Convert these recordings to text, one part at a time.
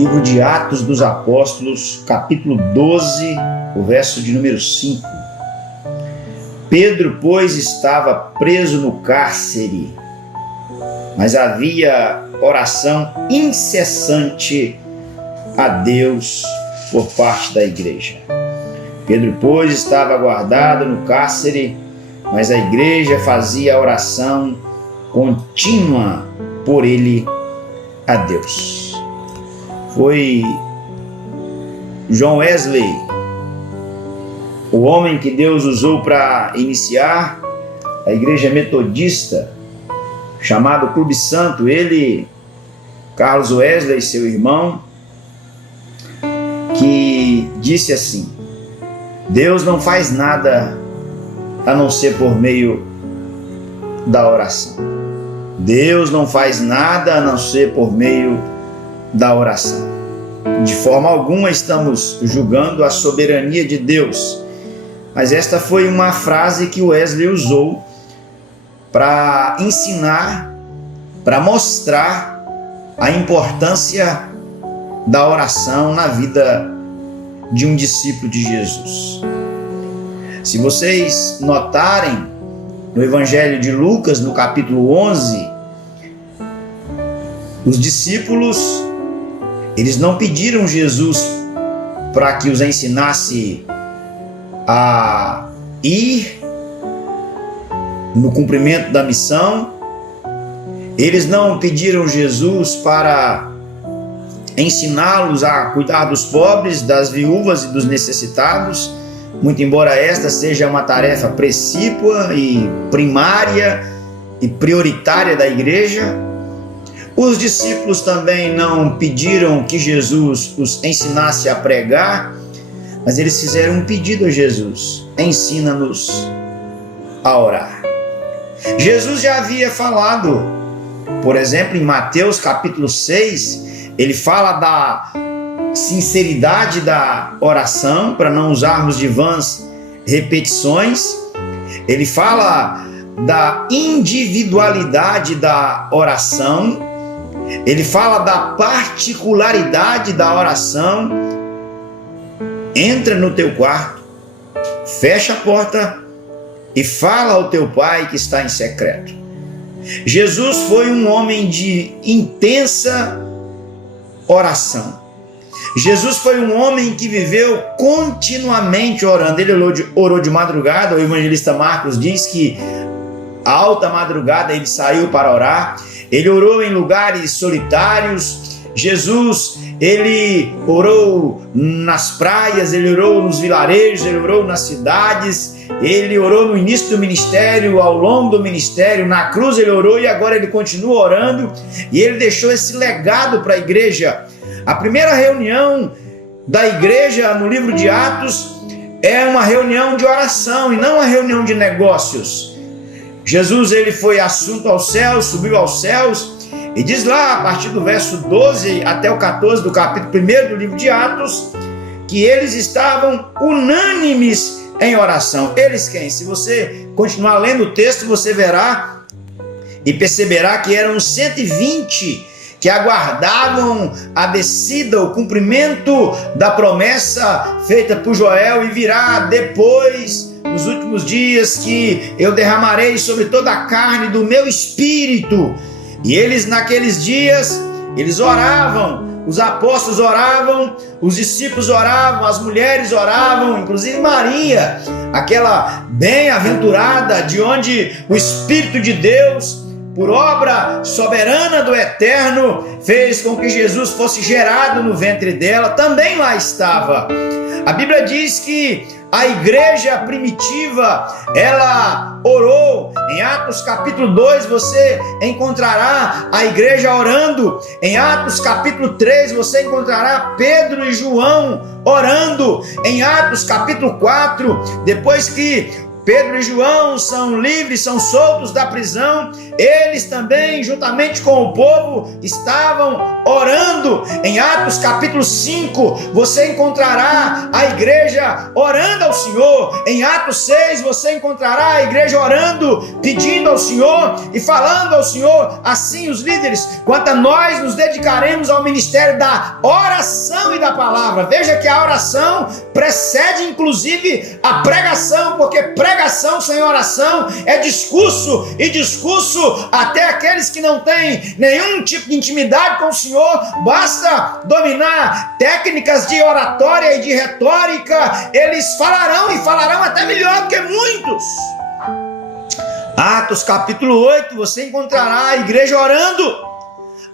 Livro de Atos dos Apóstolos, capítulo 12, o verso de número 5. Pedro, pois, estava preso no cárcere, mas havia oração incessante a Deus por parte da igreja. Pedro, pois, estava guardado no cárcere, mas a igreja fazia oração contínua por ele a Deus. Foi John Wesley, o homem que Deus usou para iniciar a igreja metodista, chamado Clube Santo. Ele, Carlos Wesley, seu irmão, que disse assim: Deus não faz nada a não ser por meio da oração. Deus não faz nada a não ser por meio da oração. De forma alguma estamos julgando a soberania de Deus, mas esta foi uma frase que Wesley usou para ensinar, para mostrar a importância da oração na vida de um discípulo de Jesus. Se vocês notarem no Evangelho de Lucas, no capítulo 11, os discípulos, eles não pediram Jesus para que os ensinasse a ir no cumprimento da missão. Eles não pediram Jesus para ensiná-los a cuidar dos pobres, das viúvas e dos necessitados, muito embora esta seja uma tarefa precípua e primária e prioritária da igreja. Os discípulos também não pediram que Jesus os ensinasse a pregar, mas eles fizeram um pedido a Jesus: ensina-nos a orar. Jesus já havia falado, por exemplo, em Mateus capítulo 6, ele fala da sinceridade da oração, para não usarmos de vãs repetições. Ele fala da individualidade da oração. Ele fala da particularidade da oração. Entra no teu quarto, fecha a porta e fala ao teu pai que está em secreto. Jesus foi um homem de intensa oração. Jesus foi um homem que viveu continuamente orando. Ele orou de madrugada. O evangelista Marcos diz que à alta madrugada ele saiu para orar. Ele orou em lugares solitários. Jesus, ele orou nas praias, ele orou nos vilarejos, ele orou nas cidades, ele orou no início do ministério, ao longo do ministério, na cruz ele orou e agora ele continua orando, e ele deixou esse legado para a igreja. A primeira reunião da igreja no livro de Atos é uma reunião de oração e não uma reunião de negócios. Jesus, ele foi assunto aos céus, subiu aos céus, e diz lá, a partir do verso 12 até o 14 do capítulo 1 do livro de Atos, que eles estavam unânimes em oração. Eles quem? Se você continuar lendo o texto, você verá e perceberá que eram 120 que aguardavam a descida, o cumprimento da promessa feita por Joel, e virá depois, nos últimos dias, que eu derramarei sobre toda a carne do meu espírito. E eles naqueles dias, eles oravam, os apóstolos oravam, os discípulos oravam, as mulheres oravam, inclusive Maria, aquela bem-aventurada de onde o Espírito de Deus, por obra soberana do Eterno, fez com que Jesus fosse gerado no ventre dela, também lá estava. A Bíblia diz que a igreja primitiva, ela orou. Em Atos capítulo 2 você encontrará a igreja orando. Em Atos capítulo 3 você encontrará Pedro e João orando. Em Atos capítulo 4, depois que Pedro e João são livres, são soltos da prisão. Eles também, juntamente com o povo, estavam orando. Em Atos capítulo 5, você encontrará a igreja orando ao Senhor. Em Atos 6, você encontrará a igreja orando, pedindo ao Senhor e falando ao Senhor. Assim os líderes, quanto a nós, nos dedicaremos ao ministério da oração e da palavra. Veja que a oração precede inclusive a pregação, porque pregação sem oração é discurso, e discurso até aqueles que não têm nenhum tipo de intimidade com o Senhor, basta dominar técnicas de oratória e de retórica, eles falarão, e falarão até melhor do que muitos. Atos capítulo 8, você encontrará a igreja orando.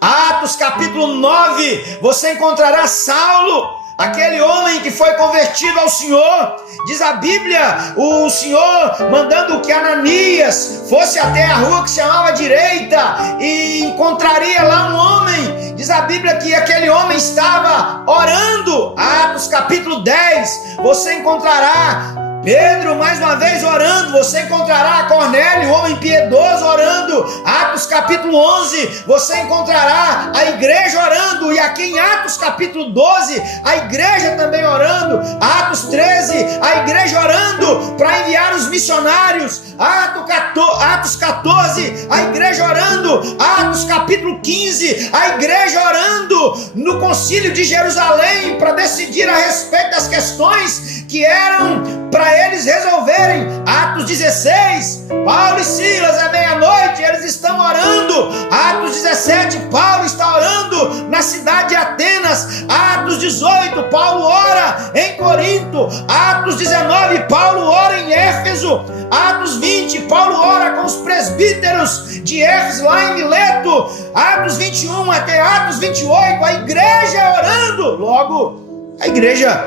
Atos capítulo 9, você encontrará Saulo, aquele homem que foi convertido ao Senhor. Diz a Bíblia, o Senhor mandando que Ananias fosse até a rua que se chamava Direita e encontraria lá um homem. Diz a Bíblia que aquele homem estava orando. Atos capítulo 10, você encontrará Pedro mais uma vez orando. Você encontrará Cornélio, homem piedoso, orando. Atos capítulo 11, você encontrará a igreja orando. E aqui em Atos capítulo 12, a igreja também orando. Atos 13, a igreja orando para enviar os missionários. Atos 14, a igreja orando. Atos capítulo 15, a igreja orando no concílio de Jerusalém para decidir a respeito das questões que eram para eles resolverem. Atos 16, Paulo e Silas à meia-noite, eles estão orando. Atos 17, Paulo está orando na cidade de Atenas. Atos 18, Paulo ora em Corinto. Atos 19, Paulo ora em Éfeso. Atos 20, Paulo ora com os presbíteros de Éfeso lá em Mileto. Atos 21 até Atos 28, a igreja orando. Logo, a igreja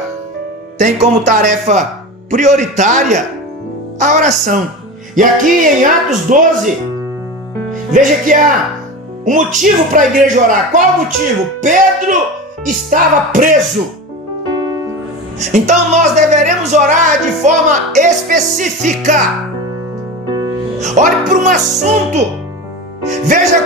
tem como tarefa prioritária a oração. E aqui em Atos 12, veja que há um motivo para a igreja orar. Qual o motivo? Pedro estava preso. Então nós deveremos orar de forma específica. Ore por um assunto. Veja,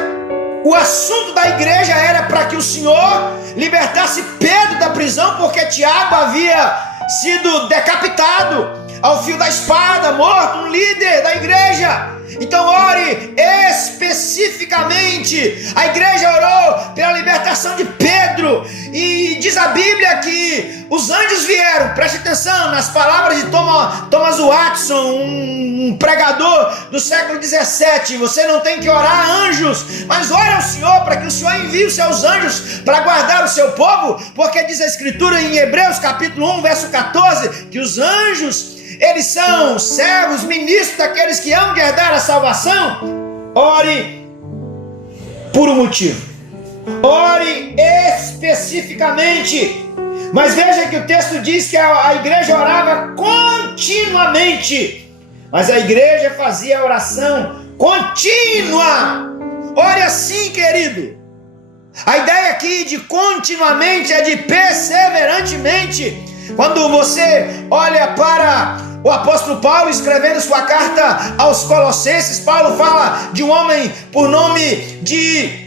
o assunto da igreja era para que o Senhor libertasse Pedro da prisão, porque Tiago havia sido decapitado ao fio da espada, morto, um líder da igreja. Então ore especificamente. A igreja orou pela libertação de Pedro, e diz a Bíblia que os anjos vieram. Preste atenção nas palavras de Thomas Watson, um pregador do século 17. Você não tem que orar a anjos, mas ore ao Senhor para que o Senhor envie os seus anjos para guardar o seu povo, porque diz a Escritura em Hebreus capítulo 1, verso 14, que os anjos, eles são servos, ministros daqueles que hão de herdar a salvação. Ore por um motivo. Ore especificamente. Mas veja que o texto diz que a igreja orava continuamente. Mas a igreja fazia a oração contínua. Ore assim, querido. A ideia aqui de continuamente é de perseverantemente. Quando você olha para o apóstolo Paulo escrevendo sua carta aos Colossenses, Paulo fala de um homem por nome de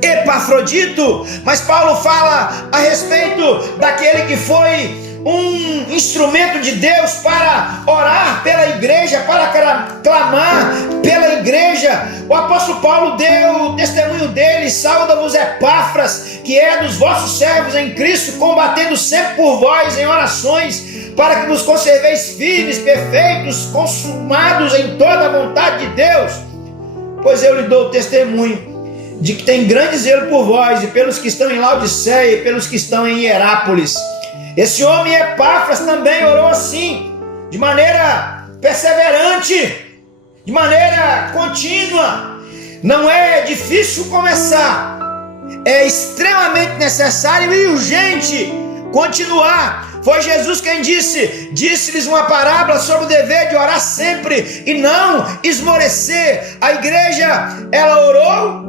Epafrodito, mas Paulo fala a respeito daquele que foi um instrumento de Deus para orar pela igreja, para clamar pela igreja. O apóstolo Paulo deu o testemunho dele: sauda-vos Epáfras, que é dos vossos servos em Cristo, combatendo sempre por vós em orações, para que vos conserveis firmes, perfeitos, consumados em toda a vontade de Deus. Pois eu lhe dou o testemunho de que tem grande zelo por vós, e pelos que estão em Laodiceia, e pelos que estão em Hierápolis. Esse homem Epáfras também orou assim, de maneira perseverante, de maneira contínua. Não é difícil começar, é extremamente necessário e urgente continuar. Foi Jesus quem disse-lhes uma parábola sobre o dever de orar sempre e não esmorecer. A igreja, ela orou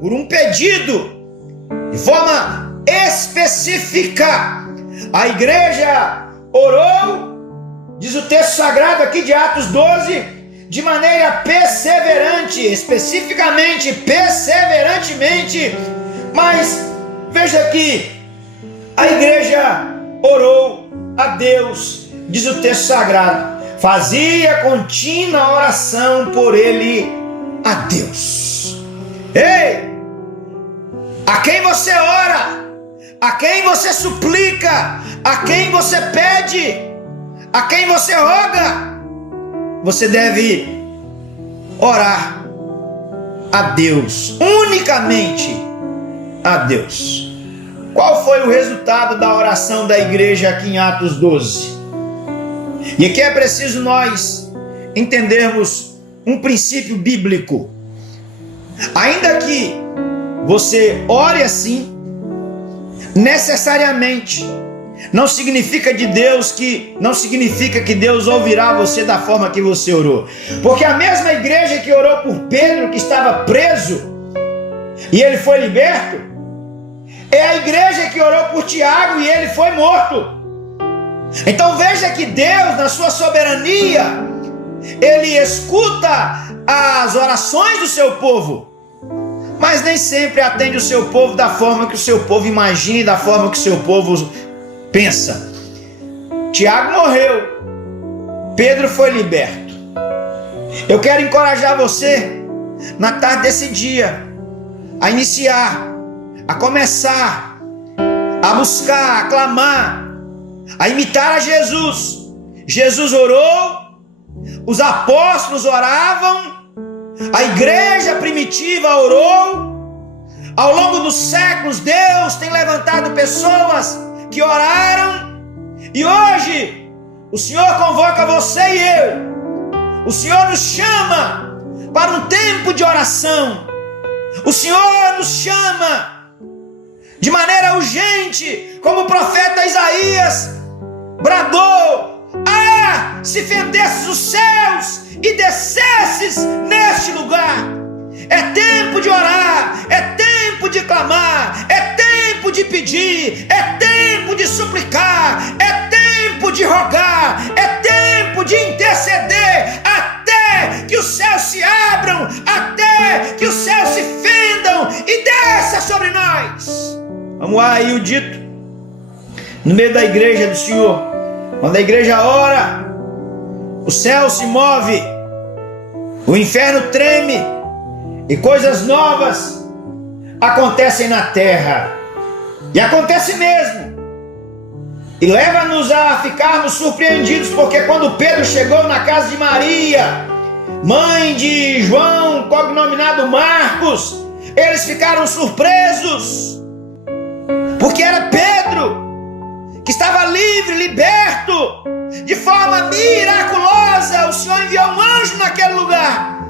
por um pedido, de forma específica. A igreja orou diz o texto sagrado aqui de Atos 12, de maneira perseverante, especificamente, perseverantemente. Mas veja que a igreja orou a Deus, diz o texto sagrado, fazia contínua oração por ele a Deus. Ei! A quem você ora, a quem você suplica, a quem você pede, a quem você roga, você deve orar a Deus, unicamente a Deus. Qual foi o resultado da oração da igreja aqui em Atos 12? E aqui é preciso nós entendermos um princípio bíblico. Ainda que você ore assim, necessariamente não significa que Deus ouvirá você da forma que você orou. Porque a mesma igreja que orou por Pedro, que estava preso, e ele foi liberto, é a igreja que orou por Tiago e ele foi morto. Então veja que Deus, na sua soberania, ele escuta as orações do seu povo, mas nem sempre atende o seu povo da forma que o seu povo imagina e da forma que o seu povo pensa. Tiago morreu, Pedro foi liberto. Eu quero encorajar você, na tarde desse dia, a iniciar, a começar, a buscar, a clamar, a imitar a Jesus. Jesus orou, os apóstolos oravam, a igreja primitiva orou. Ao longo dos séculos, Deus tem levantado pessoas que oraram, e hoje o Senhor convoca você e eu. O Senhor nos chama para um tempo de oração. O Senhor nos chama de maneira urgente, como o profeta Isaías bradou: ah, se fendesses os céus e descesses neste lugar. É tempo de orar, é tempo de clamar, é tempo de pedir, é tempo de suplicar, é tempo de rogar, é tempo de interceder, até que os céus se abram, até que os céus se fendam e desça sobre nós. Vamos lá aí o dito no meio da igreja do Senhor: quando a igreja ora, o céu se move, o inferno treme, e coisas novas acontecem na terra. E acontece mesmo. E leva-nos a ficarmos surpreendidos, porque quando Pedro chegou na casa de Maria, mãe de João, cognominado Marcos, eles ficaram surpresos, porque era Pedro que estava livre, liberto, de forma miraculosa. O Senhor enviou um anjo naquele lugar.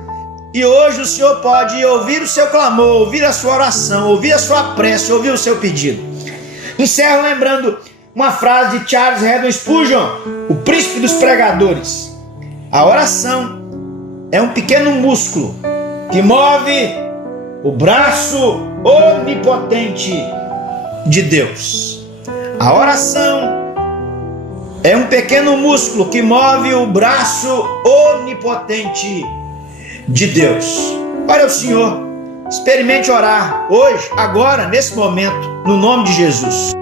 E hoje o Senhor pode ouvir o seu clamor, ouvir a sua oração, ouvir a sua prece, ouvir o seu pedido. Encerro lembrando uma frase de Charles Haddon Spurgeon, o príncipe dos pregadores: a oração é um pequeno músculo que move o braço onipotente de Deus. A oração é um pequeno músculo que move o braço onipotente de Deus. Ore ao Senhor, experimente orar hoje, agora, nesse momento, no nome de Jesus.